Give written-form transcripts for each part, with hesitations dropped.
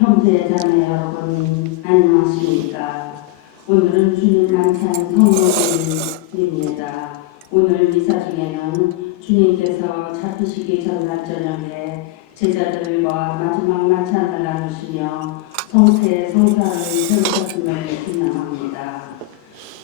형제 자매 여러분 안녕하십니까. 오늘은 주님 만찬 성모주일입니다. 오늘 미사 중에는 주님께서 잡히시기 전날 저녁에 제자들과 마지막 만찬을 나누시며 성세 성사를 세우셨음을 기념합니다.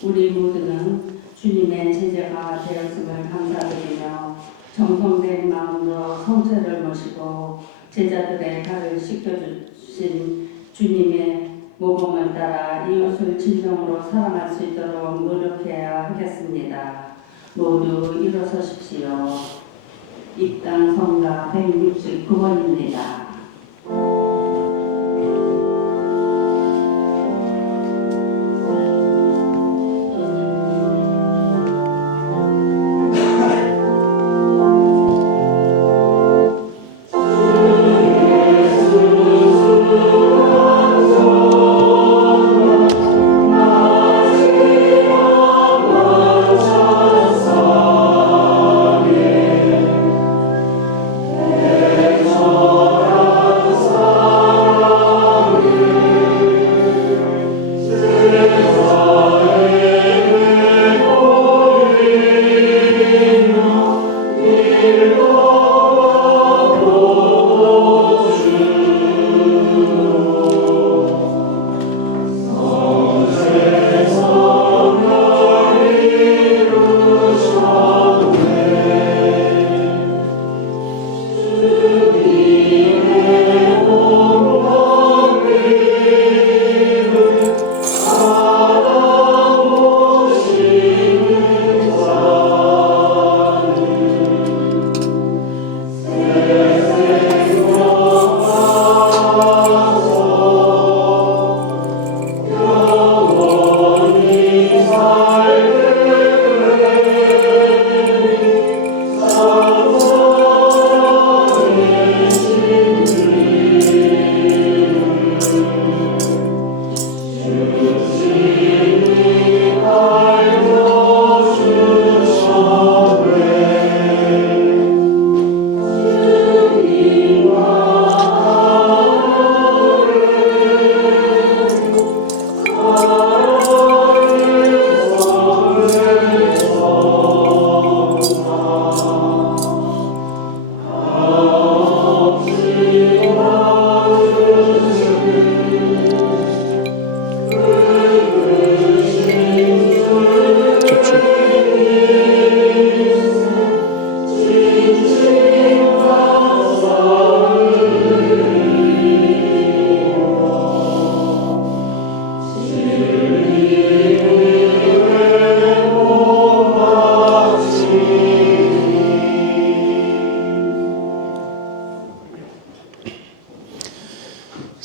우리 모두는 주님의 제자가 되었음을 감사드리며 정성된 마음으로 성체를 모시고 제자들의 발을 씻겨주신 주님의 모범을 따라 이웃을 진정으로 사랑할 수 있도록 노력해야 하겠습니다. 모두 일어서십시오. 입당 성가 169번입니다.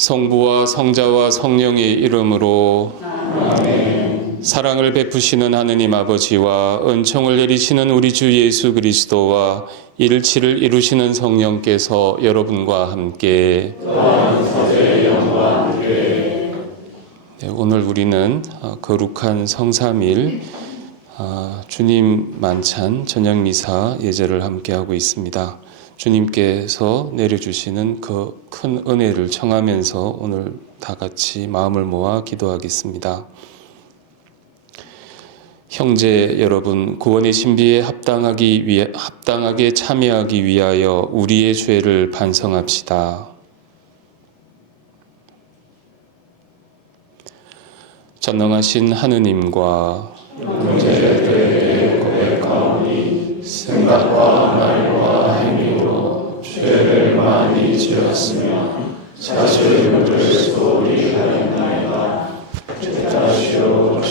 성부와 성자와 성령의 이름으로 아멘. 사랑을 베푸시는 하느님 아버지와 은총을 내리시는 우리 주 예수 그리스도와 일치를 이루시는 성령께서 여러분과 함께 오늘 우리는 거룩한 성삼일 주님 만찬 저녁 미사 예제를 함께하고 있습니다. 주님께서 내려주시는 그 큰 은혜를 청하면서 오늘 다 같이 마음을 모아 기도하겠습니다. 형제 여러분, 구원의 신비에 합당하게 참여하기 위하여 우리의 죄를 반성합시다. 전능하신 하느님과 형제들에게 고백하오니 생각과 말과 행위로 죄를 많이 지었으며 자주 물을 소리 하였나이다. 죄다시오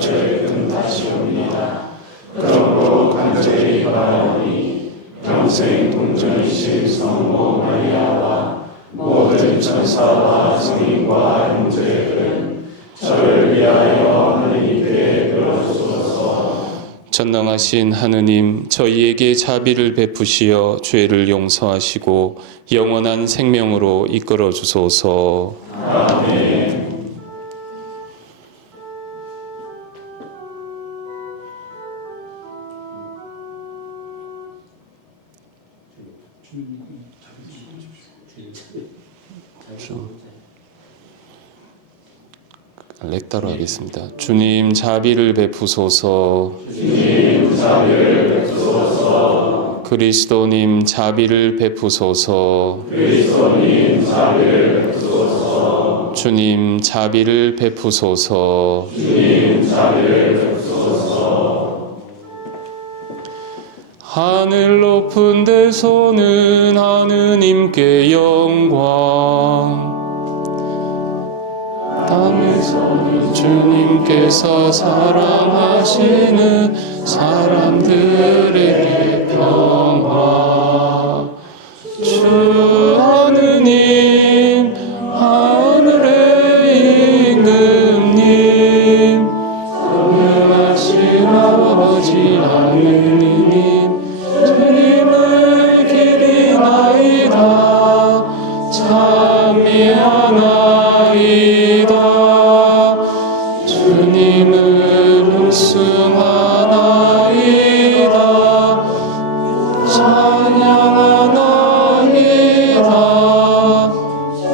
저희 큰 탓이옵니다. 그러므로 간절히 바라오니 평생 동정이신 성모 마리아와 모든 천사와 성인과 형제들은 저를 위하여 하느님께 빌어주소서. 전능하신 하느님, 저희에게 자비를 베푸시어 죄를 용서하시고 영원한 생명으로 이끌어 주소서. 아멘. 렉다로 하겠습니다. 주님 자비를 베푸소서. 그리스도님 자비를 베푸소서. 주님 자비를 베푸소서. 하늘 높은 데서는 하느님께 영광, 땅에서는 주님께서 사랑하시는 사람들에게 평화. 주 하느님, 하늘의 임금님, 선명하신 아버지 하느님, 주님을 기리나이다. 찬미하나이다. 주님을 숭하나이다. 찬양하나이다.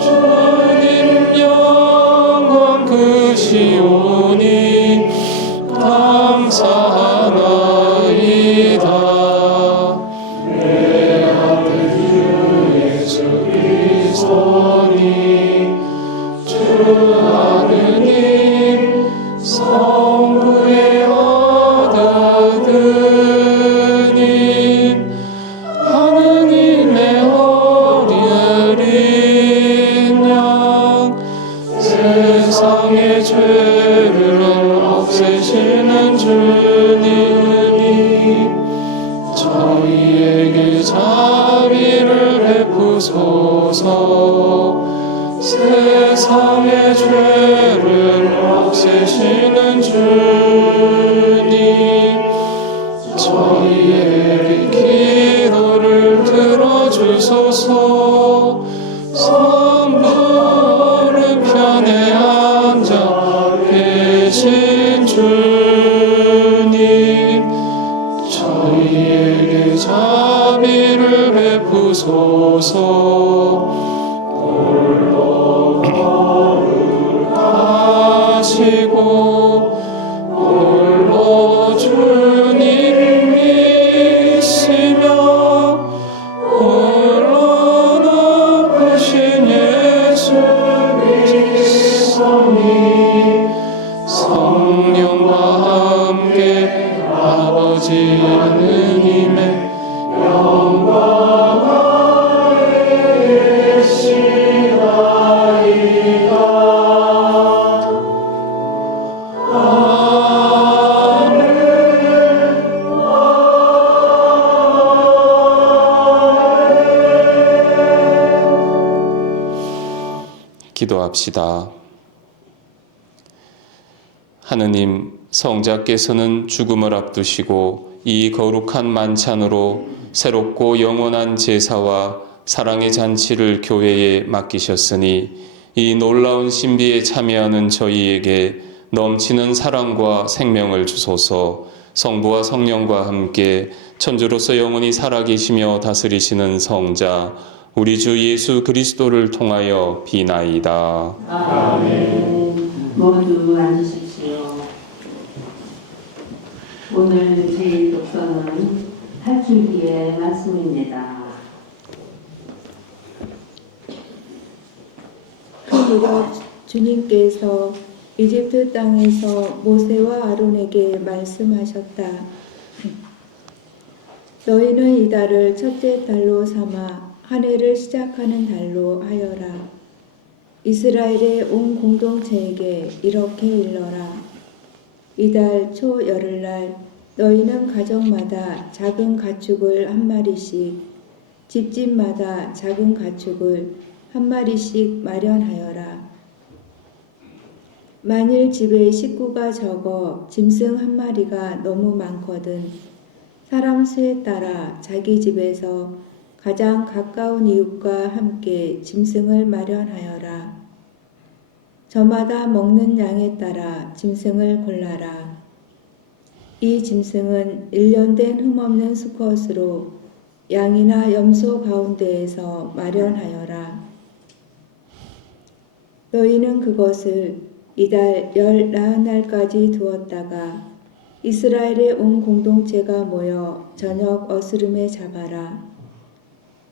주님 영광 크시오니 감사하나이다. 내 아들 예수 그리스도니 주 하느님 성부의 아들님, 하느님의 어린 양, 세상의 죄를 없애시는 주님이 저희에게 자비를 베푸소서. 세상의 죄를 없애시는 주님, 저희의 기도를 들어주소서. 성부 편에 앉아 계신 주님, 저희에게 자비를 베푸소서. 하시고 홀로 주님이시며 홀로 높으신 예수 그리스도니 성령과 함께 아버지 하느님의 영광을 시나이다. 기도합시다. 하느님, 성자께서는 죽음을 앞두시고 이 거룩한 만찬으로 새롭고 영원한 제사와 사랑의 잔치를 교회에 맡기셨으니 이 놀라운 신비에 참여하는 저희에게 넘치는 사랑과 생명을 주소서. 성부와 성령과 함께 천주로서 영원히 살아계시며 다스리시는 성자 우리 주 예수 그리스도를 통하여 비나이다. 아멘. 모두 앉으십시오. 오늘 제 독서는 탈출기의 말씀입니다. 그 무렵 주님께서 이집트 땅에서 모세와 아론에게 말씀하셨다. 너희는 이 달을 첫째 달로 삼아 한 해를 시작하는 달로 하여라. 이스라엘의 온 공동체에게 이렇게 일러라. 이달 초 열흘날 너희는 가정마다 작은 가축을 한 마리씩, 집집마다 작은 가축을 한 마리씩 마련하여라. 만일 집에 식구가 적어 짐승 한 마리가 너무 많거든 사람 수에 따라 자기 집에서 가장 가까운 이웃과 함께 짐승을 마련하여라. 저마다 먹는 양에 따라 짐승을 골라라. 이 짐승은 1년 된 흠없는 수컷으로 양이나 염소 가운데에서 마련하여라. 너희는 그것을 이달 열 나흔 날까지 두었다가 이스라엘의 온 공동체가 모여 저녁 어스름에 잡아라.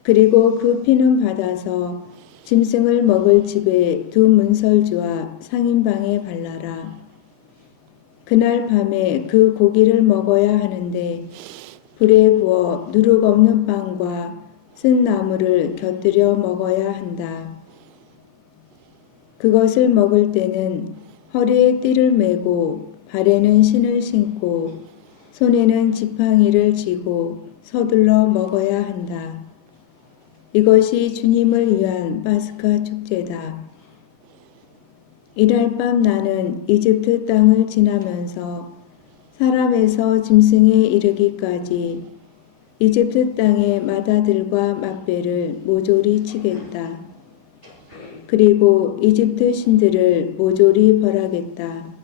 그리고 그 피는 받아서 짐승을 먹을 집의 두 문설주와 상인방에 발라라. 그날 밤에 그 고기를 먹어야 하는데 불에 구워 누룩 없는 빵과 쓴 나물을 곁들여 먹어야 한다. 그것을 먹을 때는 허리에 띠를 메고 발에는 신을 신고 손에는 지팡이를 쥐고 서둘러 먹어야 한다. 이것이 주님을 위한 파스카 축제다. 이날 밤 나는 이집트 땅을 지나면서 사람에서 짐승에 이르기까지 이집트 땅의 마다들과 맛배를 모조리 치겠다. 그리고 이집트 신들을 모조리 벌하겠다.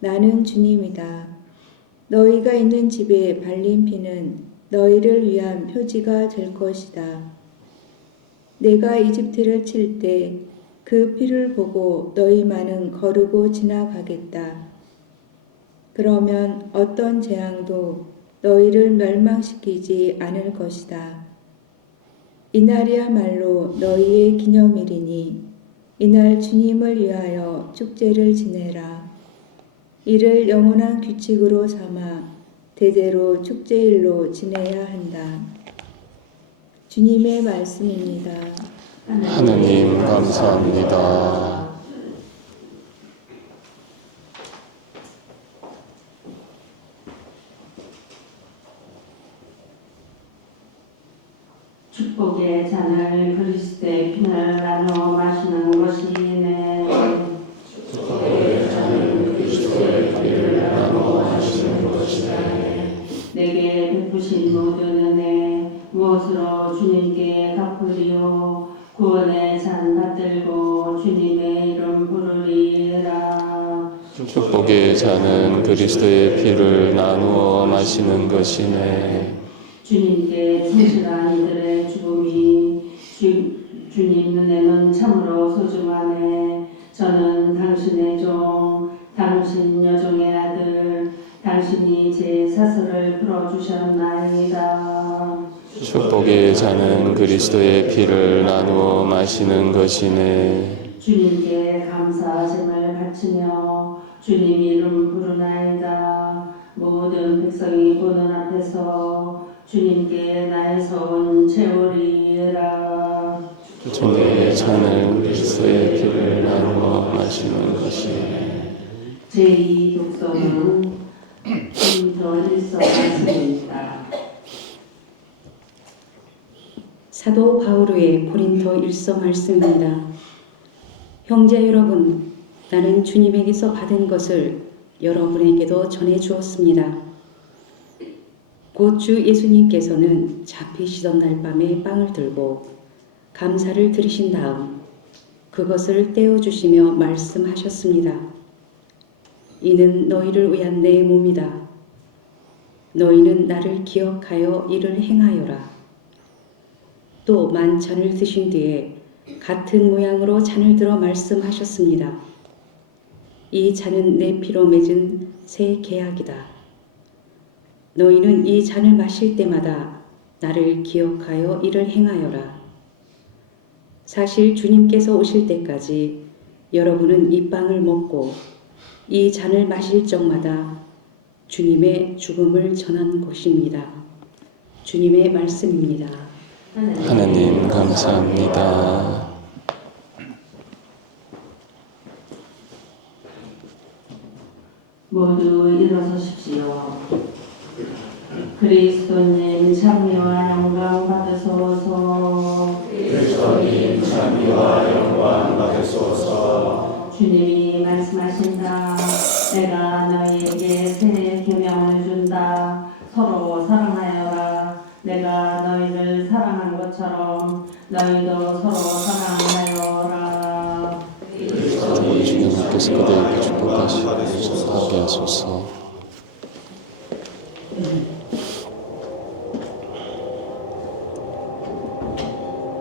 나는 주님이다. 너희가 있는 집에 발린 피는 너희를 위한 표지가 될 것이다. 내가 이집트를 칠 때 그 피를 보고 너희만은 거르고 지나가겠다. 그러면 어떤 재앙도 너희를 멸망시키지 않을 것이다. 이날이야말로 너희의 기념일이니 이날 주님을 위하여 축제를 지내라. 이를 영원한 규칙으로 삼아 대대로 축제일로 지내야 한다. 주님의 말씀입니다. 하느님 감사합니다. 축복의 잔을 그리스도의 피를 나누어 마시는 것이네. 축복의 잔을 그리스도의 피를 나누어 마시는 것이네. 내게 베푸신 모든 은혜 무엇으로 주님께 갚으리요. 구원의 잔 받들고 주님의 이름 부르리라. 축복의 잔은 그리스도의 피를 나누어 마시는 것이네. 주님께 충실한 이들의 죽음이 주님 눈에는 참으로 소중하네. 저는 당신의 종, 당신 여종의 아들, 당신이 제 사슬을 풀어주셨나이다. 축복의 잔은 그리스도의 피를 나누어 마시는 것이네. 주님께 감사하심을 바치며 주님 이름 부르나이다. 모든 백성이 보는 앞에서 주님께 나의 소원 채우리라. 축복의 잔은 그리스도의 피를 나누어 마시는 것이네. 제2 독서는 고린도 1서 말씀입니다. 사도 바오로의 고린도 1서 말씀입니다. 형제 여러분, 나는 주님에게서 받은 것을 여러분에게도 전해 주었습니다. 곧 주 예수님께서는 잡히시던 날 밤에 빵을 들고 감사를 드리신 다음 그것을 떼어주시며 말씀하셨습니다. 이는 너희를 위한 내 몸이다. 너희는 나를 기억하여 이를 행하여라. 또 만찬을 드신 뒤에 같은 모양으로 잔을 들어 말씀하셨습니다. 이 잔은 내 피로 맺은 새 계약이다. 너희는 이 잔을 마실 때마다 나를 기억하여 이를 행하여라. 사실 주님께서 오실 때까지 여러분은 이 빵을 먹고 이 잔을 마실 적마다 주님의 죽음을 전한 것입니다. 주님의 말씀입니다. 하느님 감사합니다. 모두 일어서십시오. 그리스도님 찬미와 영광 받으소서. 그리스도님 찬미와 영광 받으소서. 주님이 말씀하신다. 내가 너희에게 새 계명을 준다. 서로 사랑하여라. 내가 너희를 사랑한 것처럼 너희도 서로 사랑하여라. 우리 주님께서 그대에게 축복하시고 하게 하소서.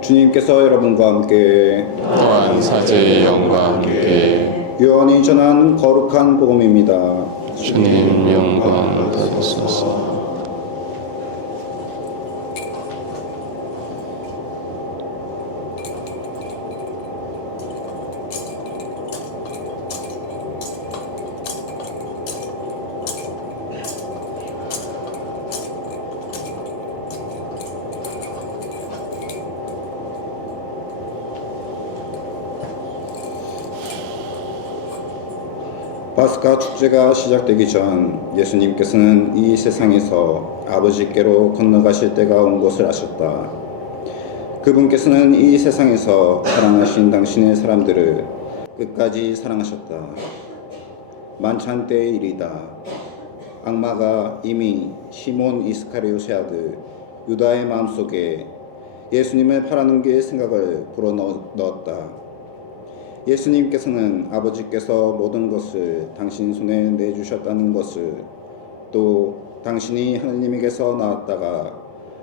주님께서 여러분과 함께 또한 사제의 영과 함께 요한이 전한 거룩한 복음입니다. 주님 영광 받으소서. 파스카 축제가 시작되기 전 예수님께서는 이 세상에서 아버지께로 건너가실 때가 온 것을 아셨다. 그분께서는 이 세상에서 사랑하신 당신의 사람들을 끝까지 사랑하셨다. 만찬 때의 일이다. 악마가 이미 시몬 이스카리ot의 아들 유다의 마음속에 예수님을 팔아넘길 생각을 불어넣었다. 예수님께서는 아버지께서 모든 것을 당신 손에 내주셨다는 것을, 또 당신이 하느님에게서 나왔다가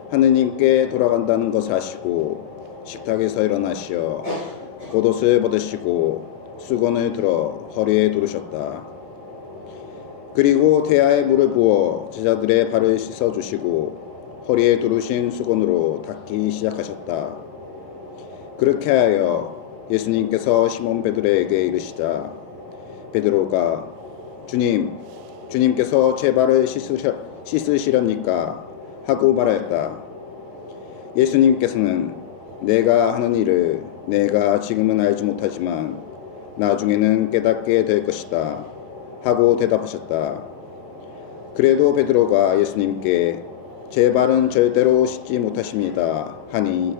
하느님께 돌아간다는 것을 아시고 식탁에서 일어나시어 겉옷을 벗으시고 수건을 들어 허리에 두르셨다. 그리고 대야에 물을 부어 제자들의 발을 씻어주시고 허리에 두르신 수건으로 닦기 시작하셨다. 그렇게 하여 예수님께서 시몬 베드로에게 이르시자 베드로가 주님께서 제 발을 씻으시렵니까? 하고 말하였다. 예수님께서는 내가 하는 일을 내가 지금은 알지 못하지만 나중에는 깨닫게 될 것이다 하고 대답하셨다. 그래도 베드로가 예수님께 제 발은 절대로 씻지 못하십니다 하니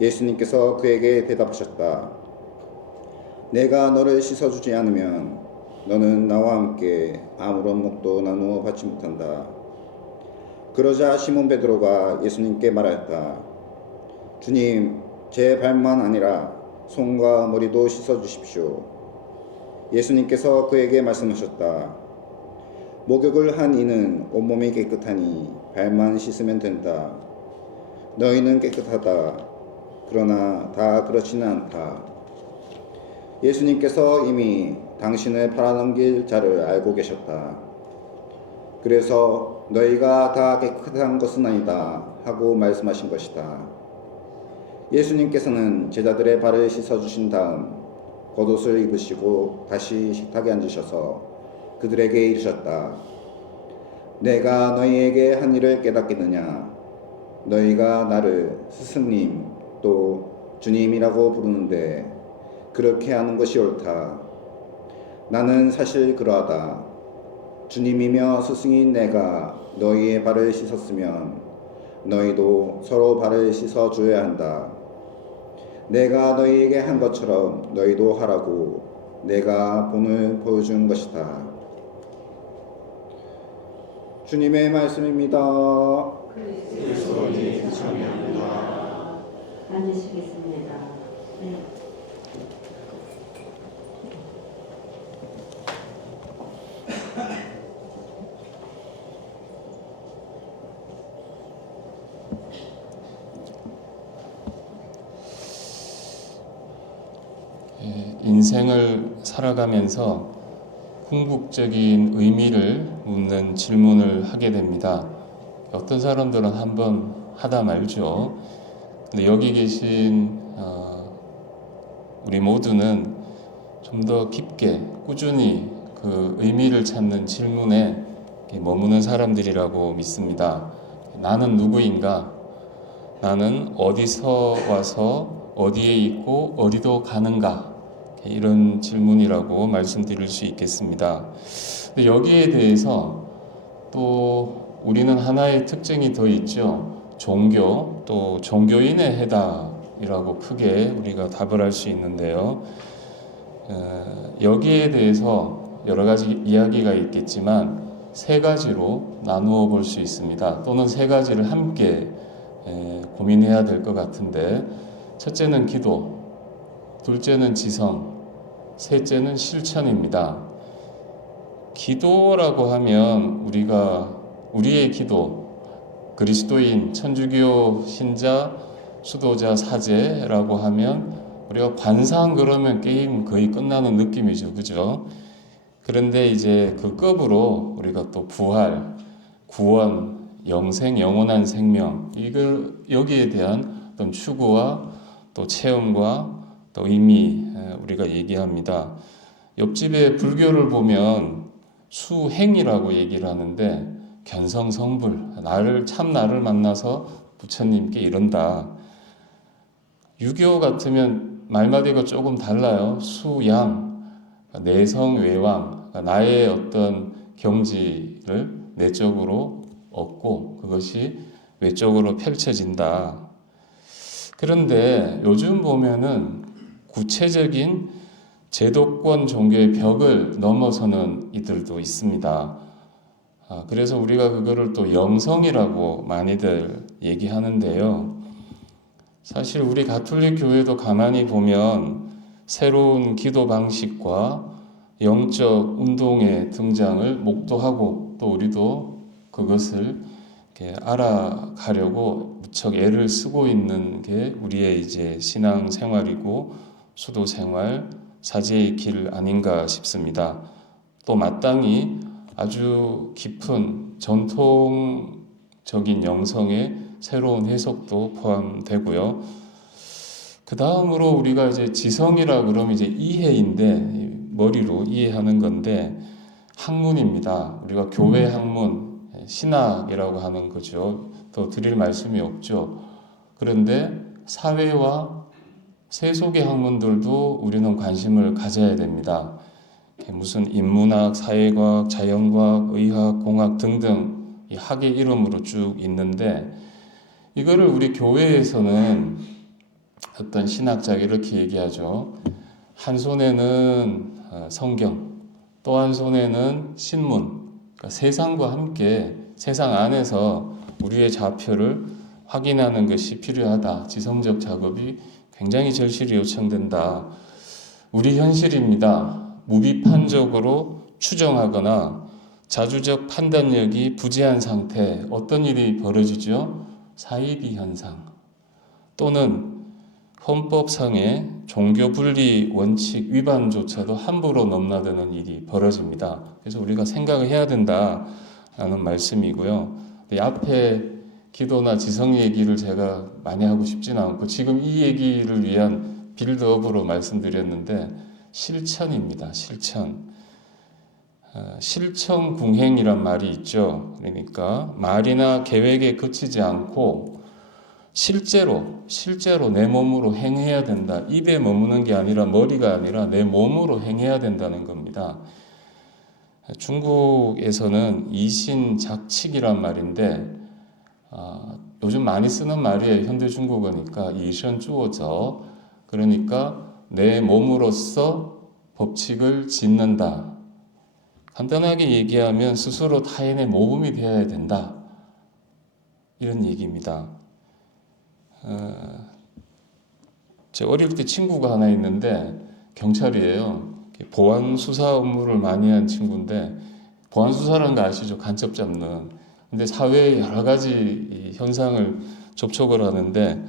예수님께서 그에게 대답하셨다. 내가 너를 씻어주지 않으면 너는 나와 함께 아무런 몫도 나누어 받지 못한다. 그러자 시몬 베드로가 예수님께 말하였다. 주님, 제 발만 아니라 손과 머리도 씻어주십시오. 예수님께서 그에게 말씀하셨다. 목욕을 한 이는 온몸이 깨끗하니 발만 씻으면 된다. 너희는 깨끗하다. 그러나 다 그렇지는 않다. 예수님께서 이미 당신을 팔아넘길 자를 알고 계셨다. 그래서 너희가 다 깨끗한 것은 아니다 하고 말씀하신 것이다. 예수님께서는 제자들의 발을 씻어주신 다음 겉옷을 입으시고 다시 식탁에 앉으셔서 그들에게 이르셨다. 내가 너희에게 한 일을 깨닫겠느냐? 너희가 나를 스승님 또 주님이라고 부르는데 그렇게 하는 것이 옳다. 나는 사실 그러하다. 주님이며 스승인 내가 너희의 발을 씻었으면 너희도 서로 발을 씻어줘야 한다. 내가 너희에게 한 것처럼 너희도 하라고 내가 본을 보여준 것이다. 주님의 말씀입니다. 그리스도의 참여합니다. 앉으시겠습니다. 네. 인생을 살아가면서 궁극적인 의미를 묻는 질문을 하게 됩니다. 어떤 사람들은 한번 하다 말죠. 근데 여기 계신 우리 모두는 좀 더 깊게 꾸준히 그 의미를 찾는 질문에 머무는 사람들이라고 믿습니다. 나는 누구인가? 나는 어디서 와서 어디에 있고 어디로 가는가? 이런 질문이라고 말씀드릴 수 있겠습니다. 근데 여기에 대해서 또 우리는 하나의 특징이 더 있죠. 종교, 또 종교인의 해답이라고 크게 우리가 답을 할 수 있는데요. 여기에 대해서 여러 가지 이야기가 있겠지만 세 가지로 나누어 볼 수 있습니다. 또는 세 가지를 함께 고민해야 될 것 같은데, 첫째는 기도, 둘째는 지성, 셋째는 실천입니다. 기도라고 하면 우리의 기도, 그리스도인, 천주교 신자, 수도자 사제라고 하면 우리가 관상 그러면 게임 거의 끝나는 느낌이죠. 그죠? 그런데 이제 그 급으로 우리가 또 부활, 구원, 영생, 영원한 생명, 이걸 여기에 대한 어떤 추구와 또 체험과 또 의미 우리가 얘기합니다. 옆집에 불교를 보면 수행이라고 얘기를 하는데 견성성불, 나를 만나서 부처님께 이른다. 유교 같으면 말마디가 조금 달라요. 수양, 내성 외왕, 나의 어떤 경지를 내적으로 얻고 그것이 외적으로 펼쳐진다. 그런데 요즘 보면은 구체적인 제도권 종교의 벽을 넘어서는 이들도 있습니다. 그래서 우리가 그거를 또 영성이라고 많이들 얘기하는데요. 사실 우리 가톨릭 교회도 가만히 보면 새로운 기도 방식과 영적 운동의 등장을 목도하고 또 우리도 그것을 이렇게 알아가려고 무척 애를 쓰고 있는 게 우리의 이제 신앙 생활이고 수도 생활, 사제의 길 아닌가 싶습니다. 또 마땅히 아주 깊은 전통적인 영성의 새로운 해석도 포함되고요. 그 다음으로 우리가 이제 지성이라 그러면 이제 이해인데 머리로 이해하는 건데 학문입니다. 우리가 교회 학문, 신학이라고 하는 거죠. 더 드릴 말씀이 없죠. 그런데 사회와 세속의 학문들도 우리는 관심을 가져야 됩니다. 무슨 인문학, 사회과학, 자연과학, 의학, 공학 등등 이 학의 이름으로 쭉 있는데 이거를 우리 교회에서는 어떤 신학자가 이렇게 얘기하죠. 한 손에는 성경, 또 한 손에는 신문, 그러니까 세상과 함께 세상 안에서 우리의 좌표를 확인하는 것이 필요하다. 지성적 작업이 굉장히 절실히 요청된다. 우리 현실입니다. 무비판적으로 추정하거나 자주적 판단력이 부재한 상태, 어떤 일이 벌어지죠? 사이비 현상 또는 헌법상의 종교 분리 원칙 위반조차도 함부로 넘나드는 일이 벌어집니다. 그래서 우리가 생각을 해야 된다라는 말씀이고요. 앞에 기도나 지성 얘기를 제가 많이 하고 싶지는 않고 지금 이 얘기를 위한 빌드업으로 말씀드렸는데 실천입니다. 실천. 실천궁행이란 말이 있죠. 그러니까 말이나 계획에 그치지 않고 실제로 내 몸으로 행해야 된다. 입에 머무는 게 아니라 머리가 아니라 내 몸으로 행해야 된다는 겁니다. 중국에서는 이신작칙이란 말인데 요즘 많이 쓰는 말이에요. 현대 중국어니까 이선주어져. 그러니까 내 몸으로서 법칙을 짓는다. 간단하게 얘기하면 스스로 타인의 모범이 되어야 된다. 이런 얘기입니다. 제 어릴 때 친구가 하나 있는데 경찰이에요. 보안 수사 업무를 많이 한 친구인데 보안 수사라는 거 아시죠? 간첩 잡는. 근데 사회의 여러 가지 현상을 접촉을 하는데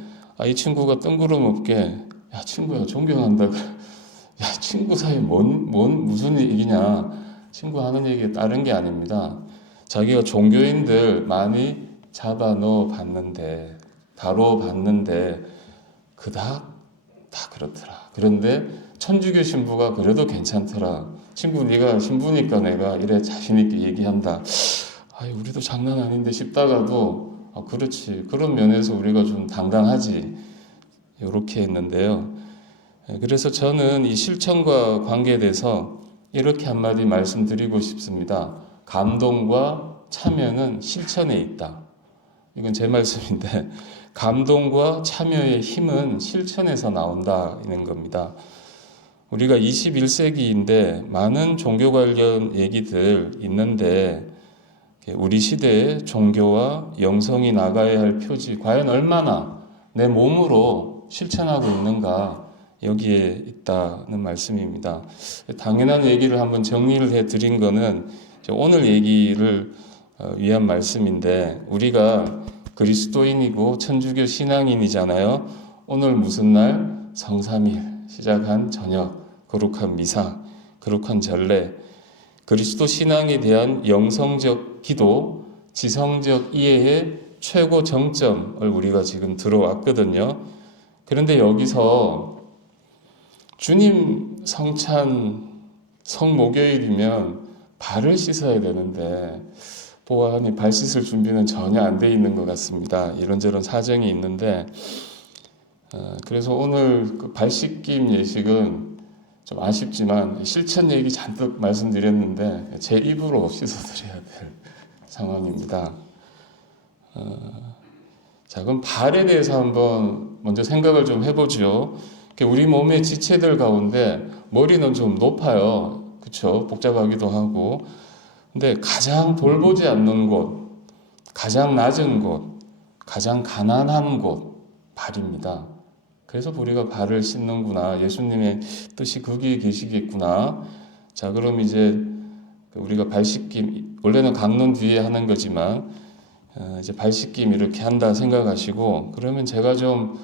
이 친구가 뜬구름없게 야 친구야 존경한다. 야 친구 사이 무슨 얘기냐. 친구 하는 얘기에 다른 게 아닙니다. 자기가 종교인들 많이 잡아 넣어 봤는데 다뤄 봤는데 그닥 다 그렇더라. 그런데 천주교 신부가 그래도 괜찮더라. 친구 네가 신부니까 내가 이래 자신 있게 얘기한다. 우리도 장난 아닌데 싶다가도 그렇지. 그런 면에서 우리가 좀 당당하지. 이렇게 했는데요. 그래서 저는 이 실천과 관계돼서 이렇게 한마디 말씀드리고 싶습니다. 감동과 참여는 실천에 있다. 이건 제 말씀인데 감동과 참여의 힘은 실천에서 나온다는 겁니다. 우리가 21세기인데 많은 종교 관련 얘기들 있는데 우리 시대의 종교와 영성이 나가야 할 표지 과연 얼마나 내 몸으로 실천하고 있는가 여기에 있다는 말씀입니다. 당연한 얘기를 한번 정리를 해드린 거는 오늘 얘기를 위한 말씀인데 우리가 그리스도인이고 천주교 신앙인이잖아요. 오늘 무슨 날? 성삼일 시작한 저녁, 거룩한 미사, 거룩한 전례, 그리스도 신앙에 대한 영성적 기도, 지성적 이해의 최고 정점을 우리가 지금 들어왔거든요. 그런데 여기서 주님 성찬 성목요일이면 발을 씻어야 되는데 보아하니 발 씻을 준비는 전혀 안 돼 있는 것 같습니다. 이런저런 사정이 있는데 그래서 오늘 그 발 씻김 예식은 좀 아쉽지만 실천 얘기 잔뜩 말씀드렸는데 제 입으로 씻어드려야 될 상황입니다. 자, 그럼 발에 대해서 한번 먼저 생각을 좀 해보죠. 우리 몸의 지체들 가운데 머리는 좀 높아요. 그렇죠? 복잡하기도 하고. 근데 가장 돌보지 않는 곳, 가장 낮은 곳, 가장 가난한 곳, 발입니다. 그래서 우리가 발을 씻는구나. 예수님의 뜻이 거기에 계시겠구나. 자, 그럼 이제 우리가 발 씻김, 원래는 강론 뒤에 하는 거지만 이제 발 씻김 이렇게 한다 생각하시고, 그러면 제가 좀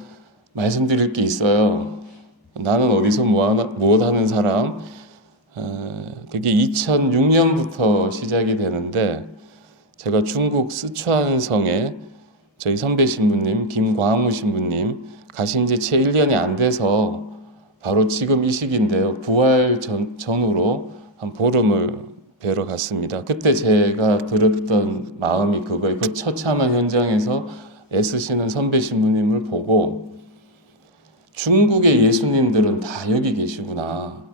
말씀드릴 게 있어요. 나는 어디서 무엇 하는 사람? 그게 2006년부터 시작이 되는데 제가 중국 스촨성에 저희 선배 신부님 김광우 신부님 가신 지 채 1년이 안 돼서 바로 지금 이 시기인데요. 부활 전후로 한 보름을 뵈러 갔습니다. 그때 제가 들었던 마음이 그거예요. 그 처참한 현장에서 애쓰시는 선배 신부님을 보고 중국의 예수님들은 다 여기 계시구나.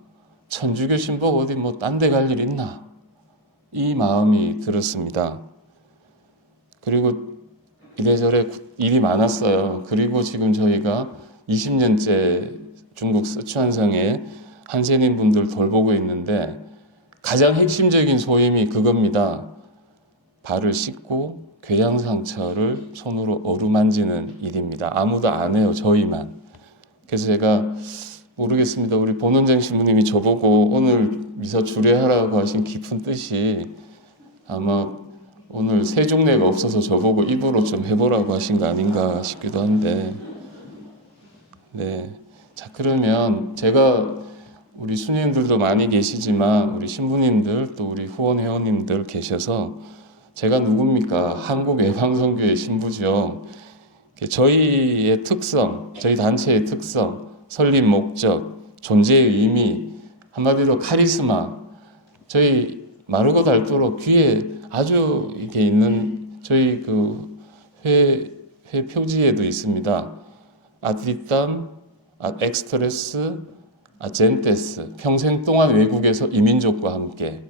천주교 신부가 어디 뭐 딴 데 갈 일 있나? 이 마음이 들었습니다. 그리고 이래저래 일이 많았어요. 그리고 지금 저희가 20년째 중국 스촨성에 한센인 분들 돌보고 있는데 가장 핵심적인 소임이 그겁니다. 발을 씻고 궤양상처를 손으로 어루만지는 일입니다. 아무도 안 해요. 저희만. 그래서 제가 모르겠습니다. 우리 본원장 신부님이 저보고 오늘 미사 주례하라고 하신 깊은 뜻이 아마 오늘 세종례가 없어서 저보고 입으로 좀 해보라고 하신 거 아닌가 싶기도 한데, 네. 자, 그러면 제가 우리 수녀님들도 많이 계시지만 우리 신부님들 또 우리 후원 회원님들 계셔서 제가 누굽니까? 한국외방선교회 신부죠. 저희의 특성, 저희 단체의 특성, 설립 목적, 존재의 의미, 한마디로 카리스마, 저희 마르고 닳도록 귀에 아주 이렇게 있는 저희 그 회 표지에도 있습니다. 아디땀, 엑스트레스, 젠테스, 평생 동안 외국에서 이민족과 함께.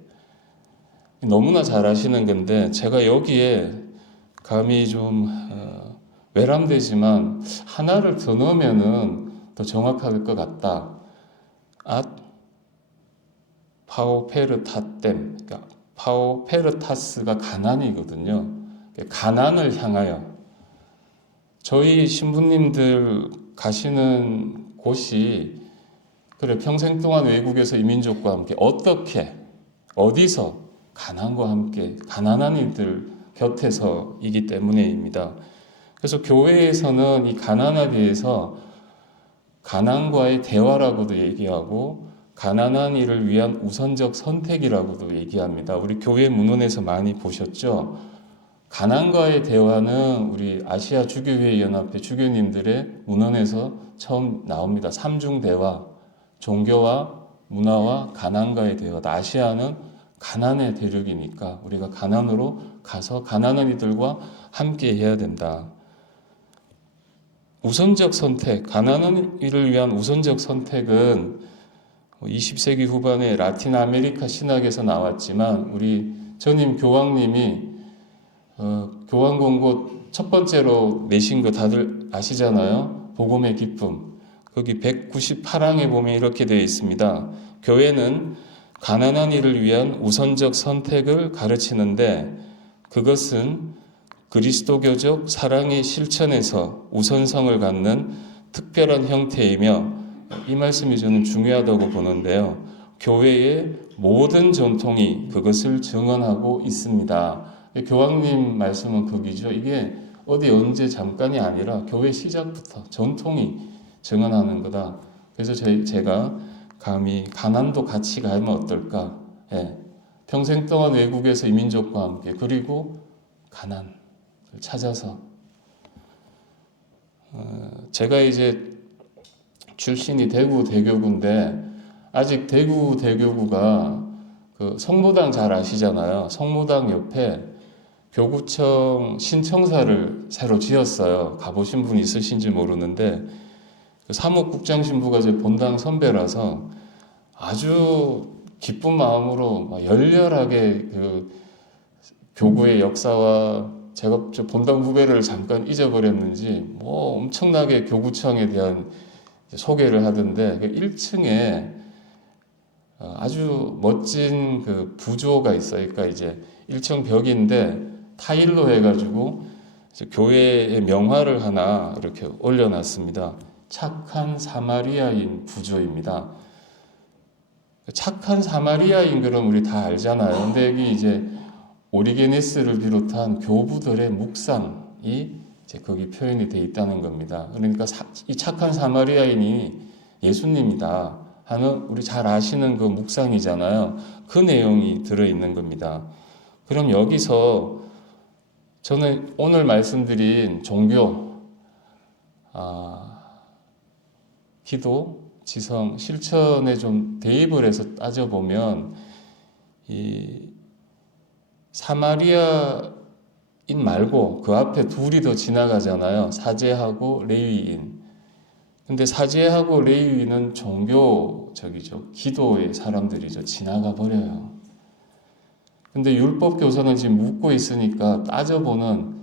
너무나 잘 아시는 건데 제가 여기에 감히 좀 외람되지만 하나를 더 넣으면은 더 정확할 것 같다. 파오페르타댐, 그러니까 파오페르타스가 가난이거든요. 가난을 향하여 저희 신부님들 가시는 곳이 그래 평생 동안 외국에서 이민족과 함께 어떻게 어디서 가난과 함께 가난한 이들 곁에서이기 때문에입니다. 그래서 교회에서는 이 가난에 대해서 가난과의 대화라고도 얘기하고 가난한 이를 위한 우선적 선택이라고도 얘기합니다. 우리 교회 문헌에서 많이 보셨죠? 가난과의 대화는 우리 아시아 주교회 연합회 주교님들의 문헌에서 처음 나옵니다. 삼중 대화, 종교와 문화와 가난과의 대화. 아시아는 가난의 대륙이니까 우리가 가난으로 가서 가난한 이들과 함께 해야 된다. 우선적 선택, 가난한 이를 위한 우선적 선택은 20세기 후반에 라틴 아메리카 신학에서 나왔지만 우리 전임 교황님이 교황 공고 첫 번째로 내신 거 다들 아시잖아요. 복음의 기쁨. 거기 198항에 보면 이렇게 되어 있습니다. 교회는 가난한 이를 위한 우선적 선택을 가르치는데 그것은 그리스도교적 사랑의 실천에서 우선성을 갖는 특별한 형태이며 이 말씀이 저는 중요하다고 보는데요. 교회의 모든 전통이 그것을 증언하고 있습니다. 교황님 말씀은 거기죠. 이게 어디 언제 잠깐이 아니라 교회 시작부터 전통이 증언하는 거다. 그래서 제가 감히 가난도 같이 가면 어떨까? 예. 평생 동안 외국에서 이민족과 함께 그리고 가난을 찾아서 제가 이제 출신이 대구 대교구인데 아직 대구 대교구가 그 성모당 잘 아시잖아요. 성모당 옆에 교구청 신청사를 새로 지었어요. 가보신 분 있으신지 모르는데 그 사무국장 신부가 제 본당 선배라서 아주 기쁜 마음으로 막 열렬하게 그 교구의 역사와 제가 저 본당 후배를 잠깐 잊어버렸는지 뭐 엄청나게 교구청에 대한 소개를 하던데 그 1층에 아주 멋진 그 부조가 있어요. 그러니까 이제 1층 벽인데 타일로 해가지고 이제 교회의 명화를 하나 이렇게 올려놨습니다. 착한 사마리아인 부조입니다. 착한 사마리아인 그럼 우리 다 알잖아요. 근데 여기 이제 오리게네스를 비롯한 교부들의 묵상이 이제 거기 표현이 돼 있다는 겁니다. 그러니까 이 착한 사마리아인이 예수님이다 하는 우리 잘 아시는 그 묵상이잖아요. 그 내용이 들어있는 겁니다. 그럼 여기서 저는 오늘 말씀드린 종교, 기도, 지성, 실천에 좀 대입을 해서 따져보면 이 사마리아인 말고 그 앞에 둘이 더 지나가잖아요. 사제하고 레위인. 근데 사제하고 레위인은 종교적이죠. 기도의 사람들이죠. 지나가 버려요. 근데 율법 교사는 지금 묻고 있으니까 따져보는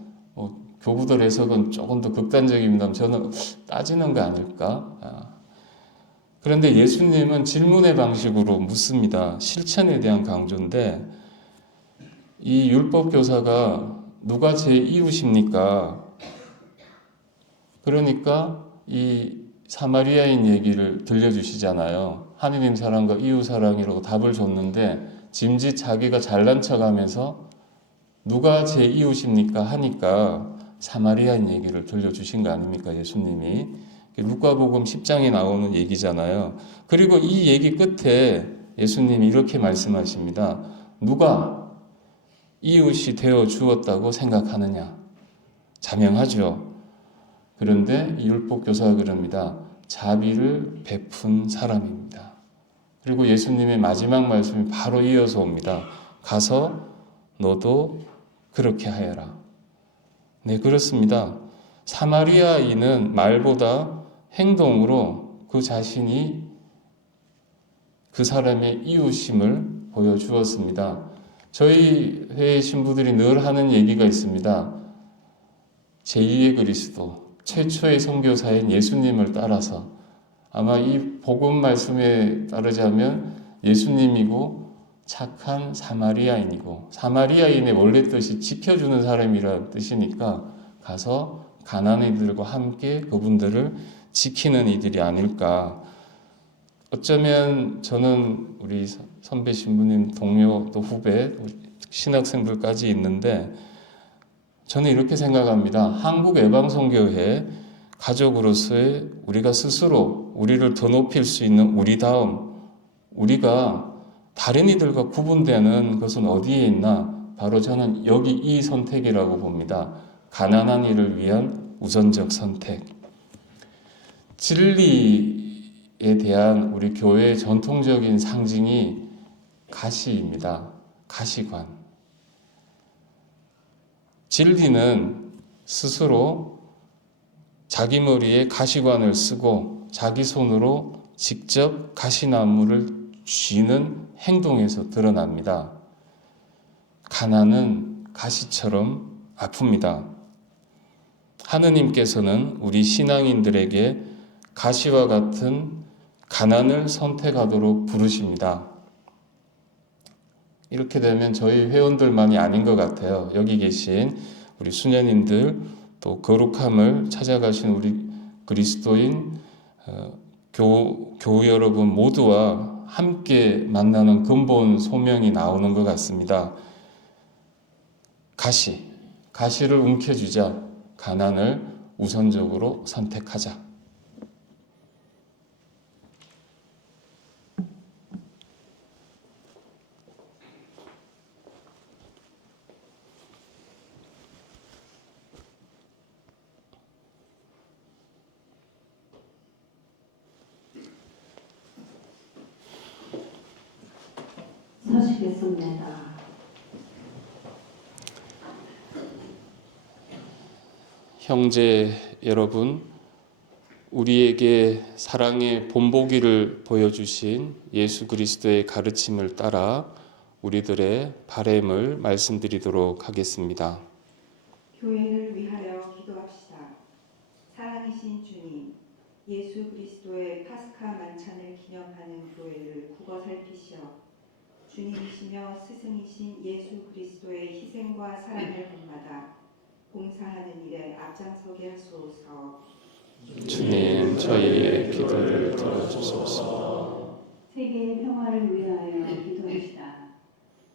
교부들 해석은 조금 더 극단적입니다. 저는 따지는 거 아닐까? 그런데 예수님은 질문의 방식으로 묻습니다. 실천에 대한 강조인데 이 율법 교사가 누가 제 이웃입니까? 그러니까 이 사마리아인 얘기를 들려주시잖아요. 하느님 사랑과 이웃 사랑이라고 답을 줬는데 짐짓 자기가 잘난 척하면서 누가 제 이웃입니까? 하니까 사마리아인 얘기를 들려주신 거 아닙니까? 예수님이. 루카복음 10장에 나오는 얘기잖아요. 그리고 이 얘기 끝에 예수님이 이렇게 말씀하십니다. 누가 이웃이 되어 주었다고 생각하느냐? 자명하죠. 그런데 이 율법 교사가 그럽니다. 자비를 베푼 사람입니다. 그리고 예수님의 마지막 말씀이 바로 이어서 옵니다. 가서 너도 그렇게 하여라. 네, 그렇습니다. 사마리아인은 말보다 행동으로 그 자신이 그 사람의 이웃임을 보여주었습니다. 저희 회의 신부들이 늘 하는 얘기가 있습니다. 제2의 그리스도, 최초의 선교사인 예수님을 따라서 아마 이 복음 말씀에 따르자면 예수님이고 착한 사마리아인이고 사마리아인의 원래 뜻이 지켜주는 사람이라는 뜻이니까 가서 가난한 이들과 함께 그분들을 지키는 이들이 아닐까. 어쩌면 저는 우리 선배 신부님 동료 또 후배 신학생들까지 있는데 저는 이렇게 생각합니다. 한국 애방선교회 가족으로서의 우리가 스스로 우리를 더 높일 수 있는 우리다움, 우리가 다른 이들과 구분되는 것은 어디에 있나? 바로 저는 여기 이 선택이라고 봅니다. 가난한 이를 위한 우선적 선택. 진리에 대한 우리 교회의 전통적인 상징이 가시입니다. 가시관. 진리는 스스로 자기 머리에 가시관을 쓰고 자기 손으로 직접 가시나무를 쥐는 행동에서 드러납니다. 가난은 가시처럼 아픕니다. 하느님께서는 우리 신앙인들에게 가시와 같은 가난을 선택하도록 부르십니다. 이렇게 되면 저희 회원들만이 아닌 것 같아요. 여기 계신 우리 수녀님들 또 거룩함을 찾아가신 우리 그리스도인 교우 여러분 모두와 함께 만나는 근본 소명이 나오는 것 같습니다. 가시를 움켜쥐자. 가난을 우선적으로 선택하자. 서시겠습니다. 형제 여러분, 우리에게 사랑의 본보기를 보여주신 예수 그리스도의 가르침을 따라 우리들의 바램을 말씀드리도록 하겠습니다. 교회를 위하여 기도합시다. 사랑이신 주님, 예수 그리스도의 파스카 만찬을 기념하는 교회를 국어 살피시어 주님이시며 스승이신 예수 그리스도의 희생과 사랑을 본받아 봉사하는 일에 앞장서게 하소서. 주님, 저희의 기도를 들어주소서. 세계의 평화를 위하여 기도합시다.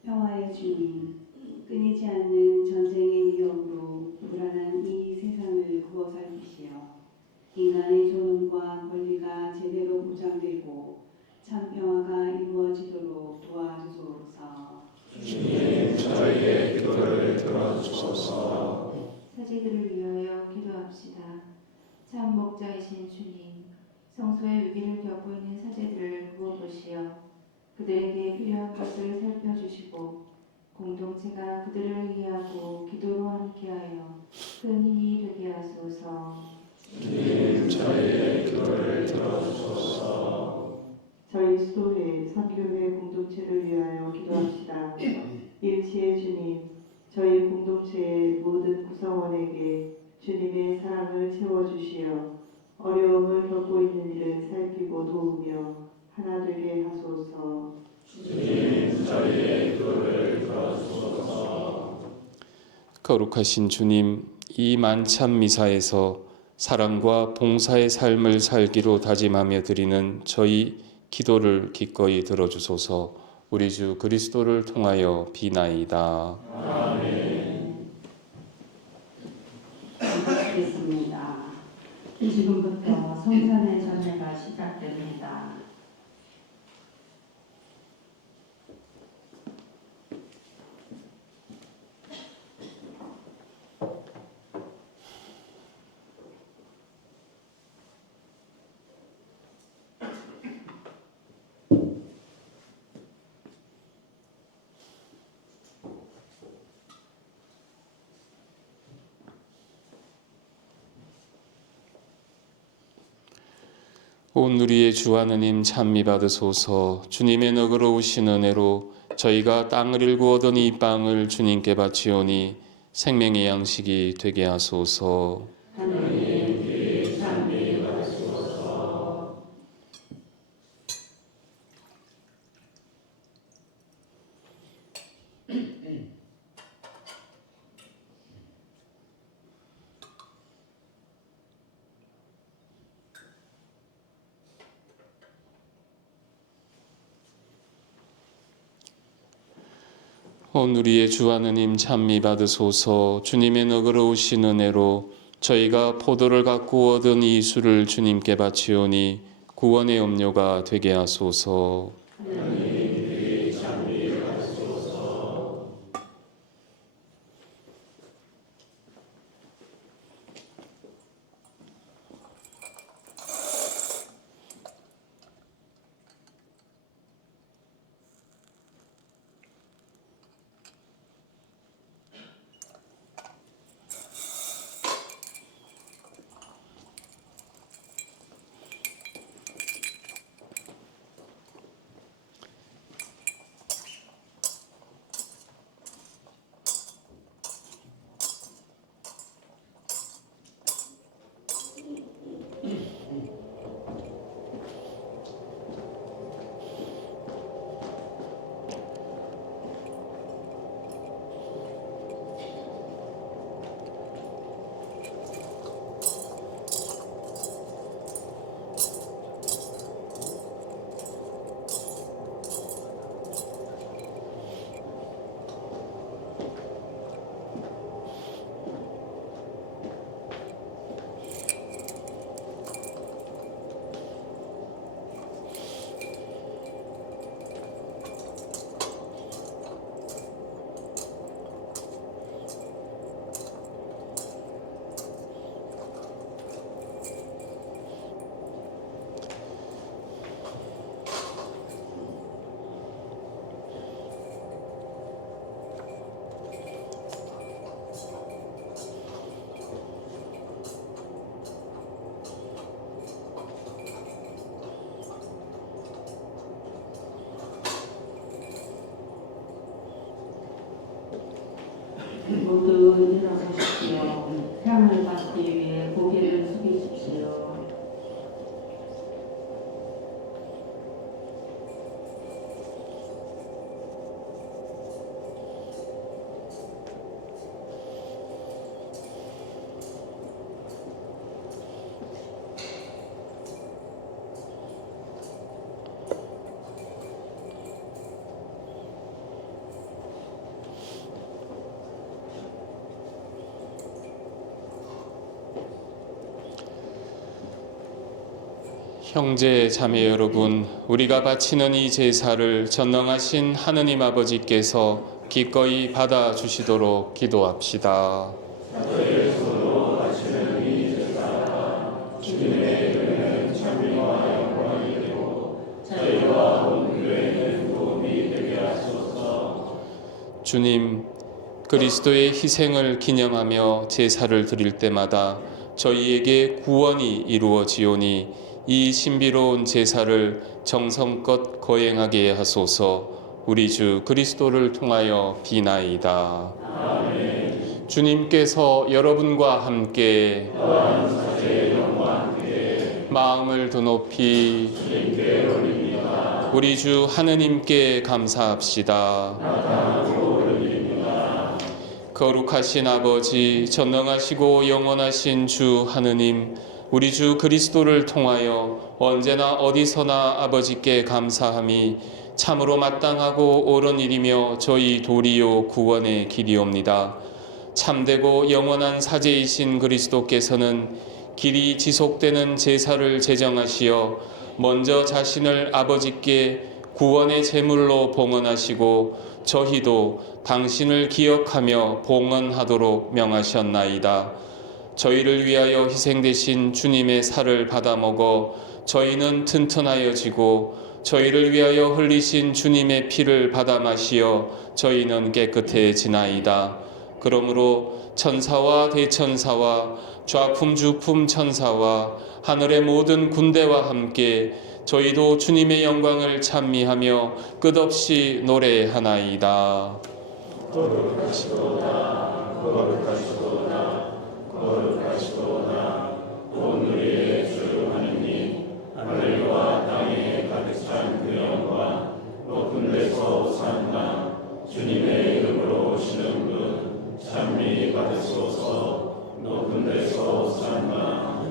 평화의 주님, 끊이지 않는 전쟁의 위협으로 불안한 이 세상을 구워 살피시어 인간의 존엄과 권리가 제대로 보장되고 참 평화가 이루어지도록 도와주소서. 주님, 저희의 기도를 들어주소서. 사제들을 위하여 기도합시다. 참 목자이신 주님, 성소의 위기를 겪고 있는 사제들을 구워보시어 그들에게 필요한 것을 살펴주시고 공동체가 그들을 이해하고 기도로 함께하여 큰 힘이 되게 하소서. 주님, 저희의 기도를 들어주소서. 저희 수도회 선교회 공동체를 위하여 기도합시다. 일치의 주님, 저희 공동체의 모든 구성원에게 주님의 사랑을 채워주시어 어려움을 겪고 있는 이를 살피고 도우며 하나 되게 하소서. 주님, 저희의 기도를 들어주소서. 거룩하신 주님, 이 만찬 미사에서 사랑과 봉사의 삶을 살기로 다짐하며 드리는 저희 기도를 기꺼이 들어주소서. 우리 주 그리스도를 통하여 비나이다. 아멘. 기도하겠습니다. 지금부터 성전의 전례가 시작됩니다. 온 우리의 주 하느님 찬미 받으소서. 주님의 너그러우신 은혜로 저희가 땅을 일구 얻은 이 빵을 주님께 바치오니 생명의 양식이 되게 하소서. 하느님 찬미 받으소서. 온 우리의 주 하느님 찬미 받으소서. 주님의 너그러우신 은혜로 저희가 포도를 갖고 얻은 이 술을 주님께 바치오니 구원의 음료가 되게 하소서. 하느님 찬미 받으소서. 모두 일어서십시오. 향을 받기 위해 고개를 숙이십시오. 형제 자매 여러분, 우리가 바치는 이 제사를 전능하신 하느님 아버지께서 기꺼이 받아 주시도록 기도합시다. 주님, 그리스도의 희생을 기념하며 제사를 드릴 때마다 저희에게 구원이 이루어지오니 이 신비로운 제사를 정성껏 거행하게 하소서. 우리 주 그리스도를 통하여 비나이다. 아멘. 주님께서 여러분과 함께 마음을 더 높이 우리 주 하느님께 감사합시다. 거룩하신 아버지, 전능하시고 영원하신 주 하느님, 우리 주 그리스도를 통하여 언제나 어디서나 아버지께 감사함이 참으로 마땅하고 옳은 일이며 저희 도리요 구원의 길이옵니다. 참되고 영원한 사제이신 그리스도께서는 길이 지속되는 제사를 제정하시어 먼저 자신을 아버지께 구원의 제물로 봉헌하시고 저희도 당신을 기억하며 봉헌하도록 명하셨나이다. 저희를 위하여 희생되신 주님의 살을 받아 먹어 저희는 튼튼하여지고 저희를 위하여 흘리신 주님의 피를 받아 마시어 저희는 깨끗해지나이다. 그러므로 천사와 대천사와 좌품주품 천사와 하늘의 모든 군대와 함께 저희도 주님의 영광을 찬미하며 끝없이 노래하나이다. 거룩하시도다, 거룩하시도다, 거룩하시도다. 온 우리의 주 하느님, 하늘과 땅에 가득 찬 그 영광, 높은 데서 오산나. 주님의 이름으로 오시는 분 찬미 받으소서. 높은 데서 오산나.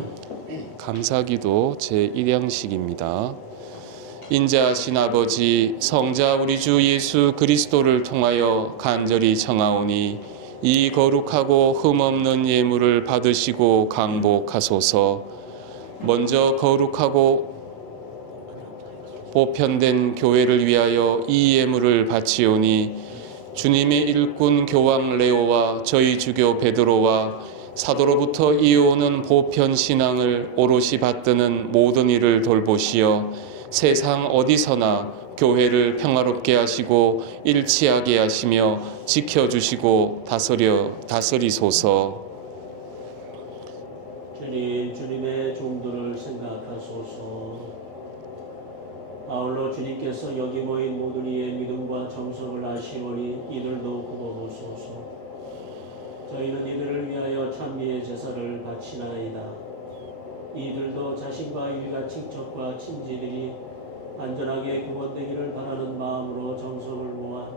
감사기도 제1형식입니다. 인자하신 아버지, 성자 우리 주 예수 그리스도를 통하여 간절히 청하오니 이 거룩하고 흠없는 예물을 받으시고 강복하소서. 먼저 거룩하고 보편된 교회를 위하여 이 예물을 바치오니 주님의 일꾼 교황 레오와 저희 주교 베드로와 사도로부터 이어오는 보편 신앙을 오롯이 받드는 모든 일을 돌보시어 세상 어디서나 교회를 평화롭게 하시고 일치하게 하시며 지켜주시고 다스리소서. 주님, 주님의 종들을 생각하소서. 아울러 주님께서 여기 모인 모든 이의 믿음과 정성을 아시오니 이들도 굽어보소서. 저희는 이들을 위하여 찬미의 제사를 바치나이다. 이들도 자신과 일가 친척과 친지들이 안전하게 구원되기를 바라는 마음으로 정성을 모아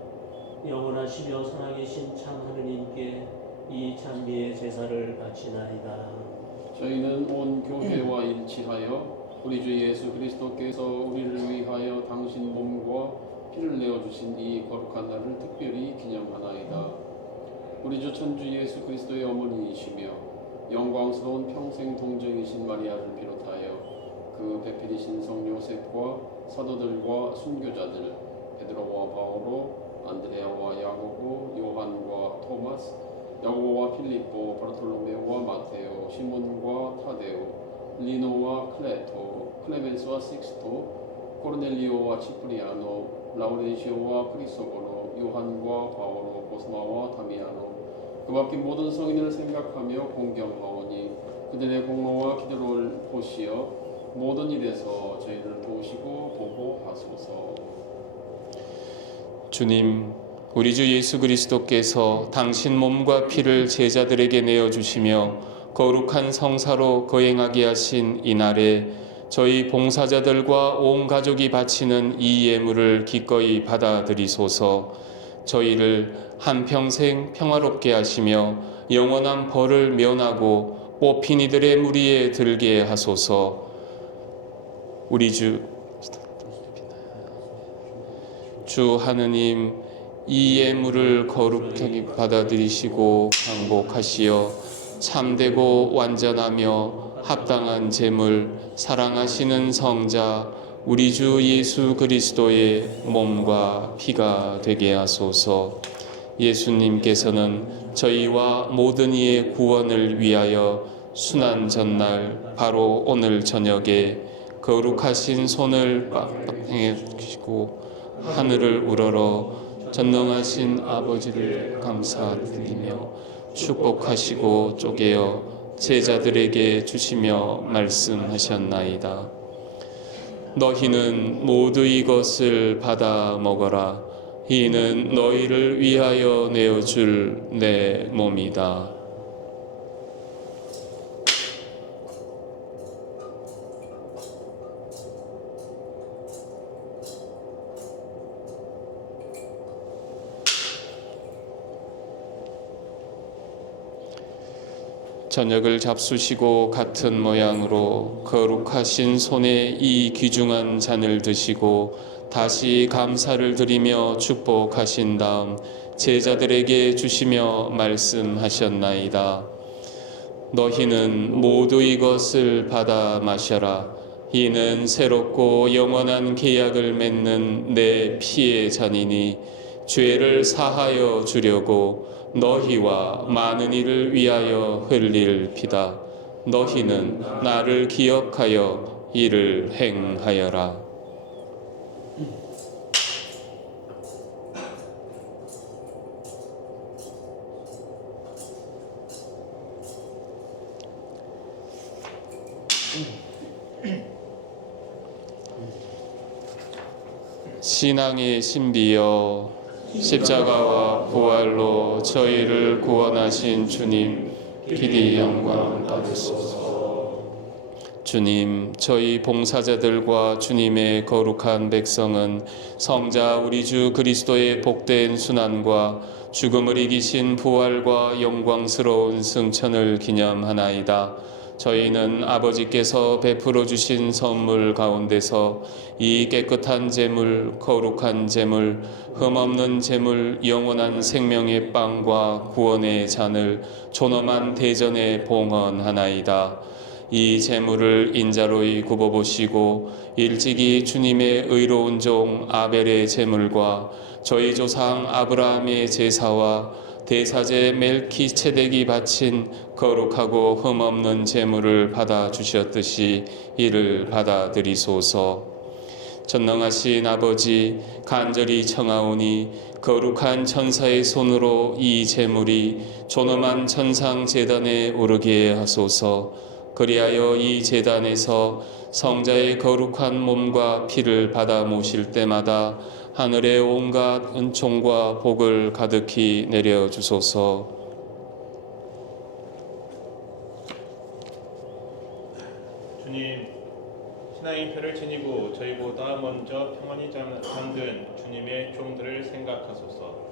영원하시며 살아계신 참 하느님께 이 찬미의 제사를 바치나이다. 저희는 온 교회와 일치하여 우리 주 예수 그리스도께서 우리를 위하여 당신 몸과 피를 내어주신 이 거룩한 날을 특별히 기념하나이다. 우리 주 천주 예수 그리스도의 어머니이시며 영광스러운 평생 동정이신 마리아를 비롯하여 그 배필이신 성 요셉과 사도들과 순교자들 베드로와 바오로, 안드레아와 야고보, 요한과 토마스, 야고보와 필립보, 바르톨로메오와 마테오, 시몬과 타데오, 리노와 클레토, 클레멘스와 식스토, 코르넬리오와 치프리아노, 라우렌시오와 크리소고로, 요한과 바오로, 고스마와 다미아노, 그 밖에 모든 성인을 생각하며 공경하오니 그들의 공로와 기도를 보시어 모든 일에서 저희를 도우시고 보호하소서. 주님, 우리 주 예수 그리스도께서 당신 몸과 피를 제자들에게 내어주시며 거룩한 성사로 거행하게 하신 이날에 저희 봉사자들과 온 가족이 바치는 이 예물을 기꺼이 받아들이소서. 저희를 한평생 평화롭게 하시며 영원한 벌을 면하고 뽑힌 이들의 무리에 들게 하소서. 우리 주 하느님, 이 예물을 거룩하게 받아들이시고 항복하시어 참되고 완전하며 합당한 제물, 사랑하시는 성자 우리 주 예수 그리스도의 몸과 피가 되게 하소서. 예수님께서는 저희와 모든 이의 구원을 위하여 순환 전날 바로 오늘 저녁에 거룩하신 손을 빡빡해 주시고 하늘을 우러러 전능하신 아버지를 감사드리며 축복하시고 쪼개어 제자들에게 주시며 말씀하셨나이다. 너희는 모두 이것을 받아 먹어라. 이는 너희를 위하여 내어줄 내 몸이다. 저녁을 잡수시고 같은 모양으로 거룩하신 손에 이 귀중한 잔을 드시고 다시 감사를 드리며 축복하신 다음 제자들에게 주시며 말씀하셨나이다. 너희는 모두 이것을 받아 마셔라. 이는 새롭고 영원한 계약을 맺는 내 피의 잔이니 죄를 사하여 주려고 너희와 많은 이를 위하여 흘릴 피다. 너희는 나를 기억하여 이를 행하여라. 신앙의 신비여, 십자가와 부활로 저희를 구원하신 주님, 기디 영광 받으소서. 주님, 저희 봉사자들과 주님의 거룩한 백성은 성자 우리 주 그리스도의 복된 순환과 죽음을 이기신 부활과 영광스러운 승천을 기념하나이다. 저희는 아버지께서 베풀어 주신 선물 가운데서 이 깨끗한 제물, 거룩한 제물, 흠없는 제물, 영원한 생명의 빵과 구원의 잔을 존엄한 대전에 봉헌하나이다. 이 제물을 인자로이 굽어보시고 일찍이 주님의 의로운 종 아벨의 제물과 저희 조상 아브라함의 제사와 대사제 멜키체덱이 바친 거룩하고 흠없는 제물을 받아 주셨듯이 이를 받아들이소서. 전능하신 아버지, 간절히 청하오니 거룩한 천사의 손으로 이 제물이 존엄한 천상 제단에 오르게 하소서. 그리하여 이 제단에서 성자의 거룩한 몸과 피를 받아 모실 때마다 하늘의 온갖 은총과 복을 가득히 내려주소서. 주님, 신앙의 표를 지니고 저희보다 먼저 평안히 잠든 주님의 종들을 생각하소서.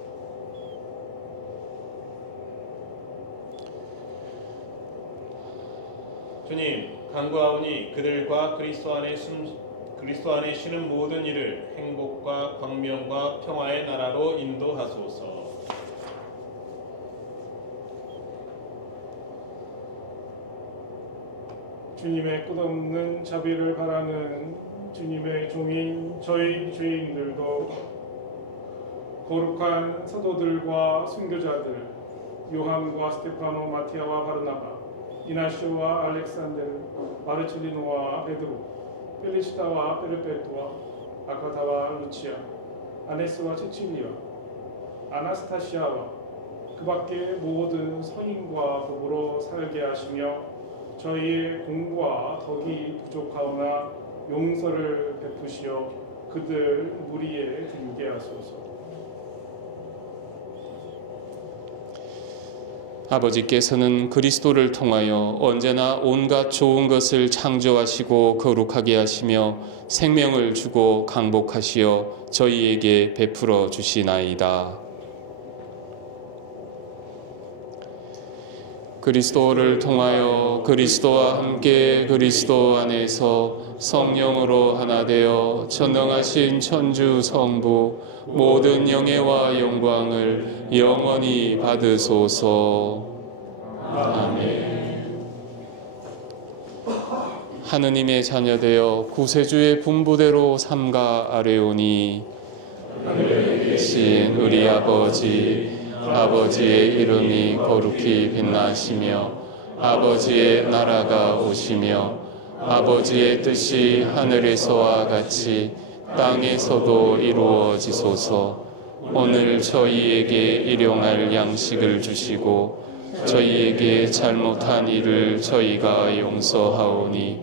주님, 간구하오니 그들과 그리스도 안에 쉬는 모든 일을 행복과 광명과 평화의 나라로 인도하소서. 주님의 끝없는 자비를 바라는 주님의 종인 저희 죄인들도 거룩한 사도들과 순교자들 요한과 스테파노, 마티아와 바르나바, 이나시오와 알렉산데르, 마르첼리노와 베드로, 펠리시타와 페르페토와 아카타와 루치아, 아네스와 체칠리아, 아나스타시아와 그 밖의 모든 성인과 더불어 살게 하시며 저희의 공과 덕이 부족하오나 용서를 베푸시어 그들 무리에 들게 하소서. 아버지께서는 그리스도를 통하여 언제나 온갖 좋은 것을 창조하시고 거룩하게 하시며 생명을 주고 강복하시어 저희에게 베풀어 주시나이다. 그리스도를 통하여 그리스도와 함께 그리스도 안에서 성령으로 하나 되어 전능하신 천주 성부 모든 영예와 영광을 영원히 받으소서. 아멘. 하느님의 자녀되어 구세주의 분부대로 삼가 아뢰오니 하늘에 계신 우리 아버지의 이름이 거룩히 빛나시며 아버지의 나라가 오시며 아버지의 뜻이 하늘에서와 같이 땅에서도 이루어지소서. 오늘 저희에게 일용할 양식을 주시고 저희에게 잘못한 일을 저희가 용서하오니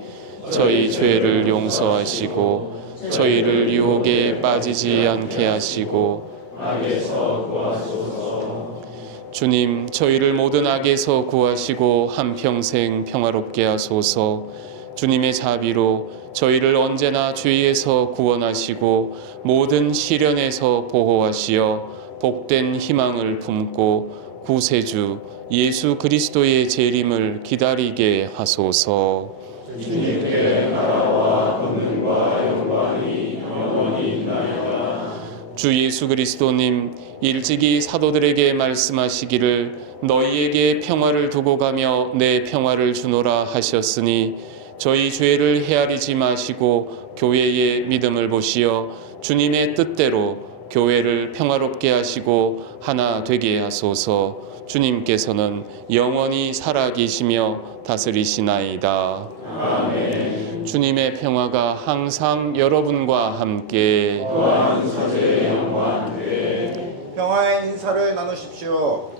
저희 죄를 용서하시고 저희를 유혹에 빠지지 않게 하시고 악에서 구하소서. 주님, 저희를 모든 악에서 구하시고 한평생 평화롭게 하소서. 주님의 자비로 저희를 언제나 죄에서 구원하시고 모든 시련에서 보호하시어 복된 희망을 품고 구세주 예수 그리스도의 재림을 기다리게 하소서. 주님께 나라와 권능과 영광이 영원히 있나이다. 주 예수 그리스도님, 일찍이 사도들에게 말씀하시기를 너희에게 평화를 두고 가며 내 평화를 주노라 하셨으니 저희 죄를 헤아리지 마시고 교회의 믿음을 보시어 주님의 뜻대로 교회를 평화롭게 하시고 하나 되게 하소서. 주님께서는 영원히 살아계시며 다스리시나이다. 아멘. 주님의 평화가 항상 여러분과 함께 또한 사제의 영과 함께 평화의 인사를 나누십시오.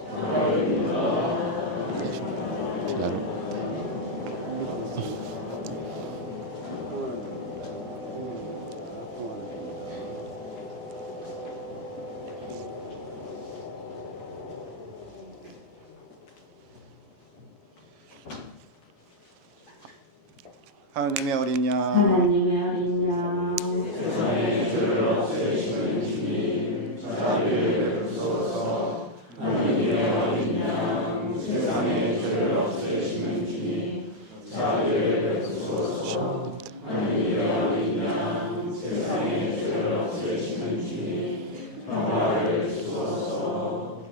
하나님의 어린 양, 하나님의 어린 양, 세상의 죄를 없애시는 주님, 자비를 베푸소서. 하나님의 어린 양, 세상의 죄를 없애시는 주님, 자비를 베푸소서. 하나님의 어린 양, 세상의 죄를 없애시는 주님, 평화를 주소서.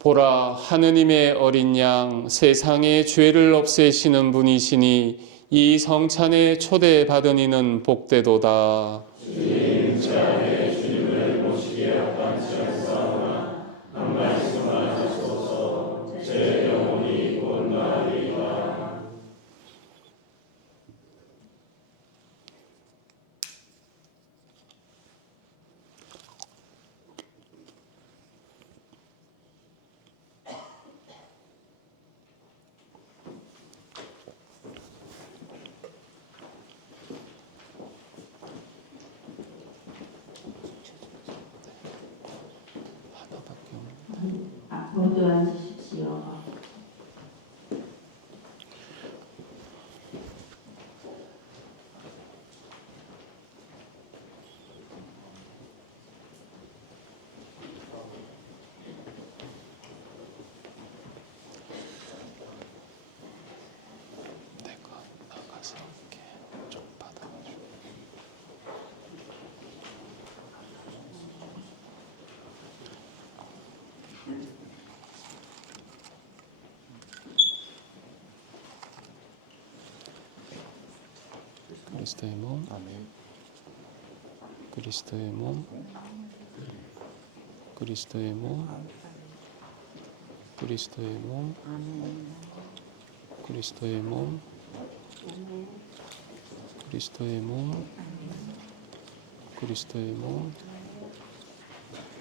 보라, 하느님의 어린 양, 세상의 죄를 없애시는 분이시니 이 성찬에 초대받은 이는 복되도다. 주님, 제 안에 주님을 모시기에 합당치 않사오나 한 말씀만 하소서. 제 영혼이 곧나리이다. 모두 앉으십시오. 내가 나가서 이렇게 좀 받아가지고. 그리스도의 몸, 그리스도의 몸, 그리스도의 몸, 그리스도의 몸, 그리스도의 몸, 그리스도의 몸, 그리스도의 몸,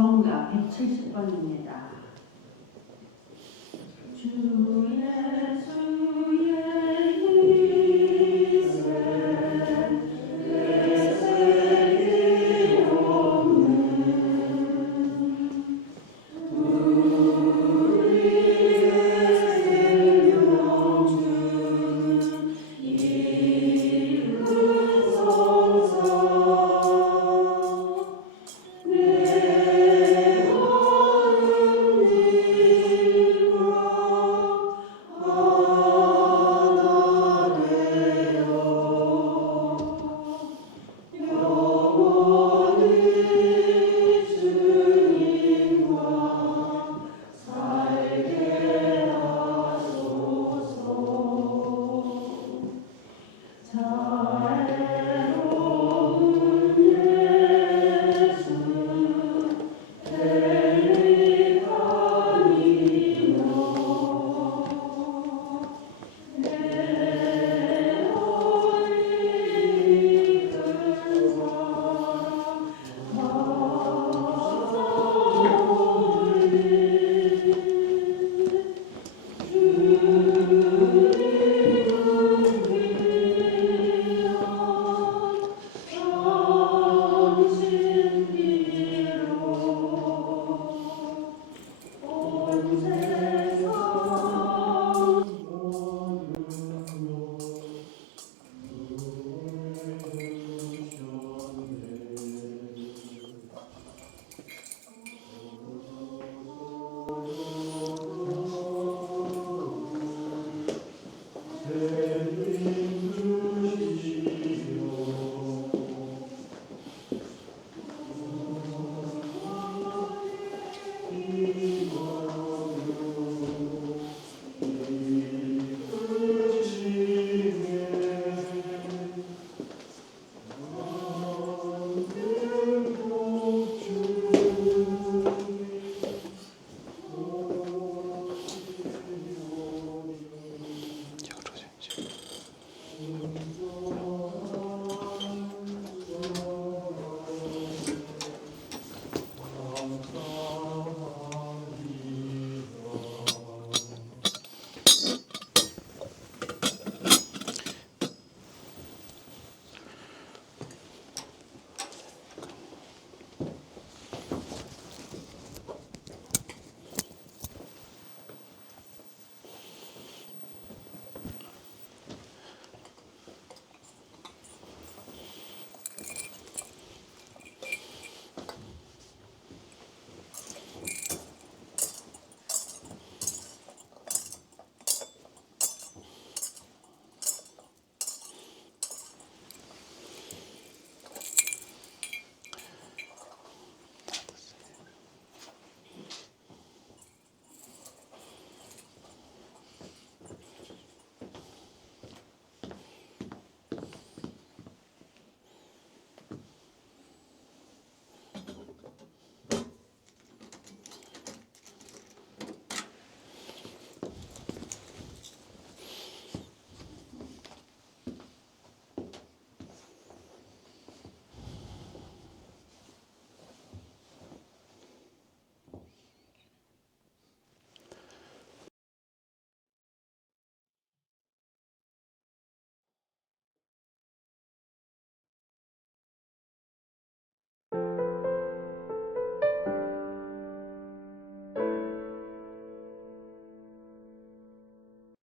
정답 170번입니다. 주